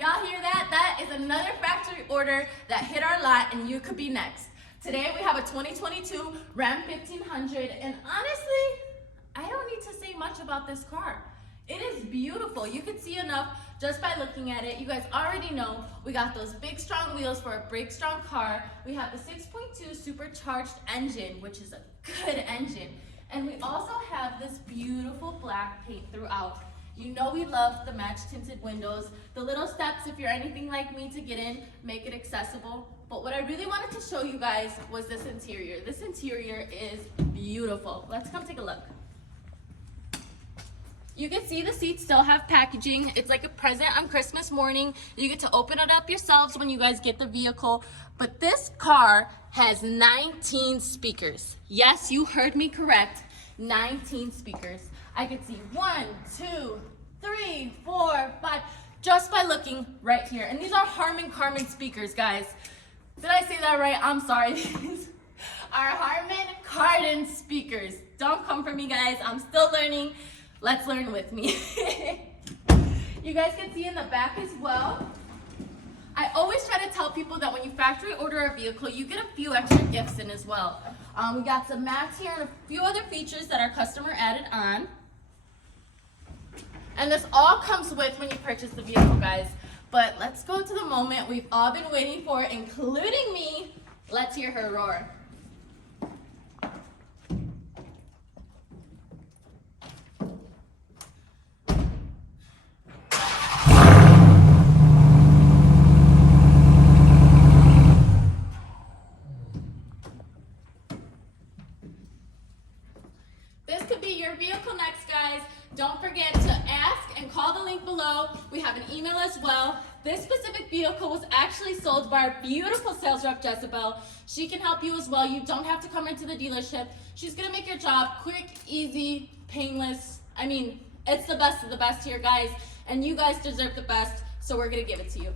Y'all hear that? That is another factory order that hit our lot, and you could be next. Today we have a 2022 Ram 1500, and honestly, I don't need to say much about this car. It is beautiful. You can see enough just by looking at it. You guys already know we got those big strong wheels for a big strong car. We have the 6.2 supercharged engine, which is a good engine. And we also have this beautiful black paint throughout. You know we love the match tinted windows. The little steps, if you're anything like me, to get in, make it accessible. But what I really wanted to show you guys was this interior. This interior is beautiful. Let's come take a look. You can see the seats still have packaging. It's like a present on Christmas morning. You get to open it up yourselves when you guys get the vehicle. But this car has 19 speakers. Yes, you heard me correct. 19 speakers. I can see 1, 2, 3, 4, 5, just by looking right here. And these are Harman Kardon speakers, guys. Did I say that right? I'm sorry. These are Harman Kardon speakers. Don't come for me, guys. I'm still learning. Let's learn with me. You guys can see in the back as well. I always try to tell people that when you factory order a vehicle, you get a few extra gifts in as well. We got some mats here and a few other features that our customer added on. And this all comes with when you purchase the vehicle, guys. But let's go to the moment we've all been waiting for, including me. Let's hear her roar. This could be your vehicle next, guys. Don't forget to ask and call the link below. We have an email as well. This specific vehicle was actually sold by our beautiful sales rep, Jezabel. She can help you as well. You don't have to come into the dealership. She's gonna make your job quick, easy, painless. I mean, it's the best of the best here, guys. And you guys deserve the best, so we're gonna give it to you.